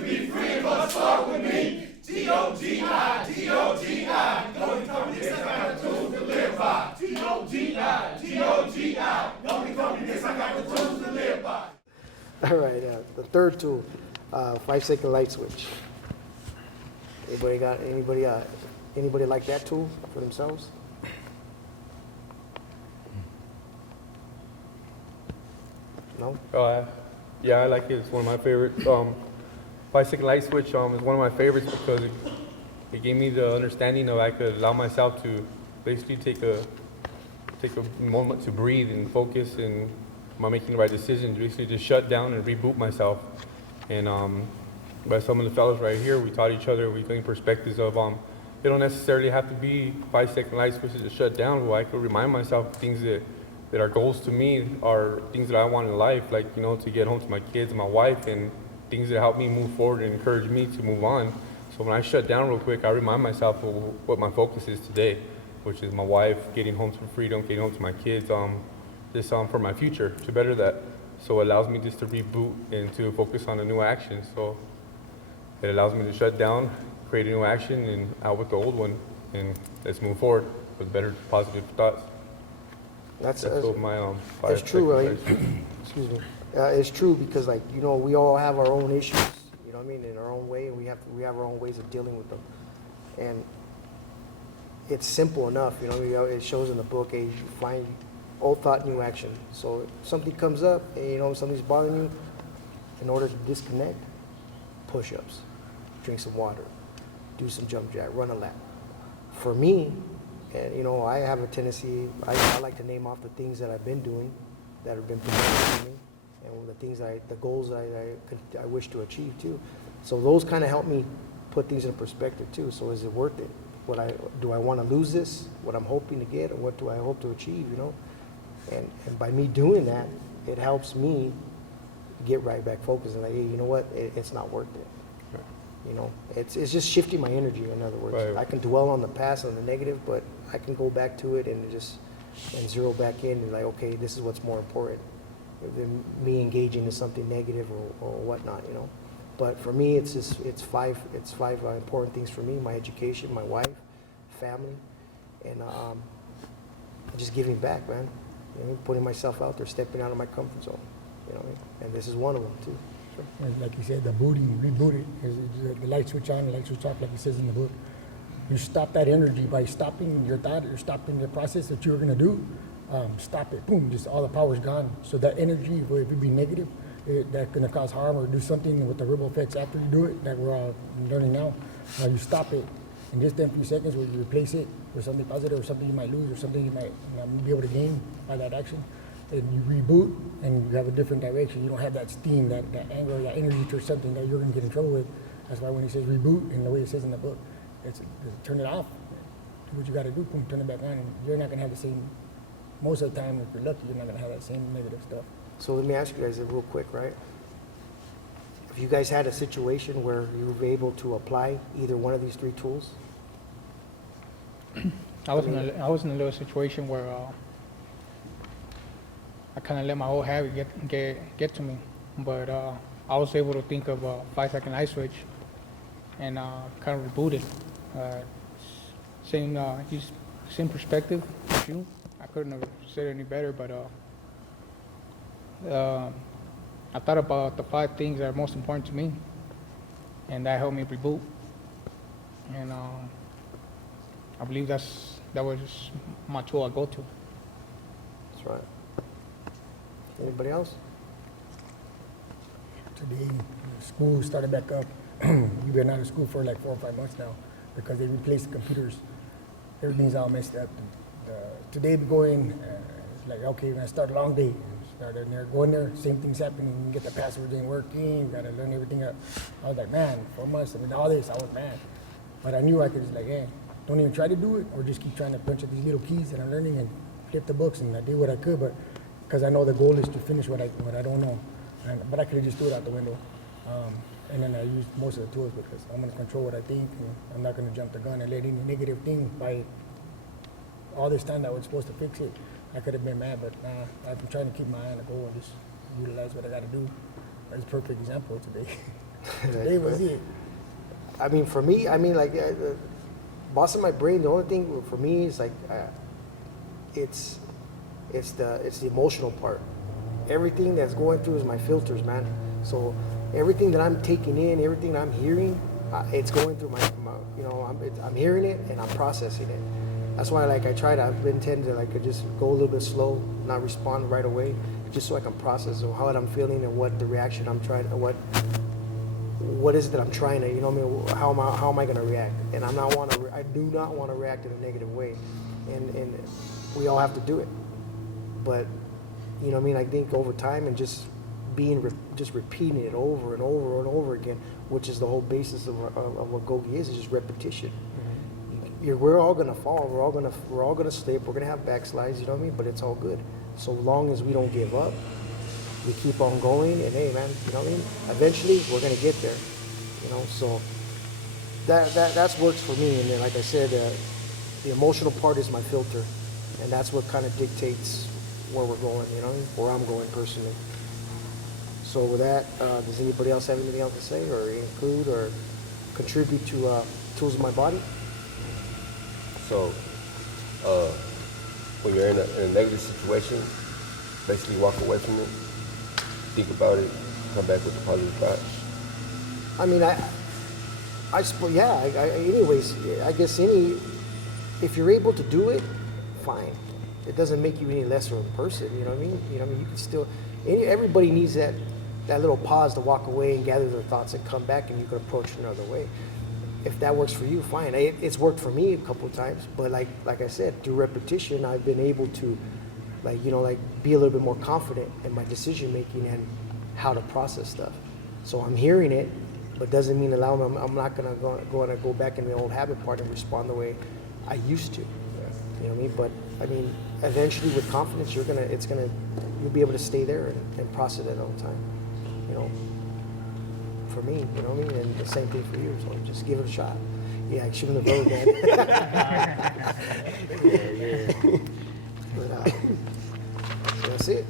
to be free, but start with me. GOGI, GOGI. Don't become this, I got the tools to live by. GOGI, GOGI. Don't become this, I got the tools to live by. All right, the third tool, 5-second light switch. Anybody like that tool for themselves? No? Yeah, I like it. It's one of my favorites. 5-second light switch is one of my favorites because it gave me the understanding of I could allow myself to basically take a moment to breathe and focus and making the right decisions, basically just shut down and reboot myself. And by some of the fellows right here, we taught each other, we gained perspectives of it don't necessarily have to be 5-second light switches to shut down, but I could remind myself things that are goals to me are things that I want in life, like, to get home to my kids and my wife, and things that help me move forward and encourage me to move on. So when I shut down real quick, I remind myself of what my focus is today, which is my wife, getting home to freedom, getting home to my kids, for my future, to better that. So it allows me just to reboot and to focus on a new action. So it allows me to shut down, create a new action, and out with the old one, and let's move forward with better, positive thoughts. That's what my it's true, right? Excuse me. It's true because, we all have our own issues, in our own way, and we have our own ways of dealing with them. And it's simple enough, it shows in the book, you find old thought, new action. So if something comes up and, something's bothering you, in order to disconnect, push-ups, drink some water, do some jump jack, run a lap. For me, and I have a tendency, I like to name off the things that I've been doing that have been productive for me, and the goals that I wish to achieve too. So those kind of help me put things in perspective too. So is it worth it? Do I want to lose this? What I'm hoping to get, or what do I hope to achieve? And by me doing that, it helps me get right back focused and hey, you know what? It's not worth it. It's just shifting my energy. In other words, right. I can dwell on the past, on the negative, but I can go back to it and zero back in and okay, this is what's more important than me engaging in something negative or whatnot. But for me, it's five important things for me: my education, my wife, family, and just giving back, man. Putting myself out there, stepping out of my comfort zone. And this is one of them too. And like you said, the rebooting, the light switch on, the light switch off, like it says in the book. You stop that energy by stopping your thought or stopping the process that you were going to do. Stop it, boom, just all the power's gone. So that energy, if it be negative, that's going to cause harm or do something with the ripple effects after you do it that we're all learning now. You stop it in just them few seconds where you replace it with something positive or something you might lose or something you might be able to gain by that action. And you reboot and you have a different direction. You don't have that steam, that anger, that energy towards something that you're going to get in trouble with. That's why when he says reboot, and the way it says in the book, it's turn it off, do what you got to do, boom, turn it back on, and you're not going to have the same, most of the time, if you're lucky, you're not going to have that same negative stuff. So let me ask you guys real quick, right? Have you guys had a situation where you were able to apply either one of these three tools? I was in a little situation where I kind of let my old habit get to me, but I was able to think of a 5-second light switch and kind of reboot it. Same perspective as you. I couldn't have said it any better, but I thought about the 5 things that are most important to me, and that helped me reboot. And I believe that was my tool I go to. That's right. Anybody else? Today, school started back up. We've been out of school for like 4 or 5 months now because they replaced the computers. Everything's all messed up. Today we go in, it's like, okay, we're gonna start a long day. Started in there, go in there, same thing's happening. You get the passwords ain't working, you gotta learn everything up. I was like, man, 4 months, all this, I was mad. But I knew I could just like, hey, don't even try to do it or just keep trying to punch at these little keys that I'm learning and flip the books, and I did what I could, but because I know the goal is to finish what I don't know. But I could have just threw it out the window. And then I used most of the tools because I'm going to control what I think, and I'm not going to jump the gun and let any negative thing by all this time that was supposed to fix it. I could have been mad, but I've been trying to keep my eye on the goal and just utilize what I got to do. That's a perfect example today. Today was it. I mean, for me, I mean, like, bossing my brain, the only thing for me is like, it's the emotional part. Everything that's going through is my filters, man. So everything that I'm taking in, everything I'm hearing, it's going through my you know, I'm hearing it and I'm processing it. That's why, like, I've been tending to, like, just go a little bit slow, not respond right away, just so I can process how I'm feeling and what the reaction I'm trying, what is it that I'm trying to, you know what I mean? How am I going to react? And I do not want to react in a negative way, and we all have to do it. But you know what I mean? I think over time and just just repeating it over and over and over again, which is the whole basis of what GOGI is just repetition. We're all gonna fall. We're all gonna slip. We're gonna have backslides. You know what I mean? But it's all good. So long as we don't give up, we keep on going. And hey, man, you know what I mean? Eventually, we're gonna get there. You know, so that's works for me. And then, like I said, the emotional part is my filter, and that's what kind of dictates where we're going. You know, where I'm going personally. So with that, does anybody else have anything else to say, or include, or contribute to Tools of My Body? So, when you're in a negative situation, basically walk away from it, think about it, come back with the positive thoughts. I mean, I suppose, yeah. Anyways, I guess if you're able to do it, fine. It doesn't make you any lesser of a person. You know what I mean? You know what I mean? You can still. Everybody needs that little pause to walk away and gather their thoughts and come back, and you can approach it another way. If that works for you, fine. It's worked for me a couple of times, but like I said, through repetition, I've been able to, be a little bit more confident in my decision making and how to process stuff. So I'm hearing it, but doesn't mean I'm not gonna go back in the old habit part and respond the way I used to. You know what I mean? But I mean, eventually, with confidence, you'll be able to stay there and process it all the time. You know. For me, you know what I mean? And the same thing for you, so just give it a shot. Yeah, I shouldn't have voted, man. Yeah. But, so that's it.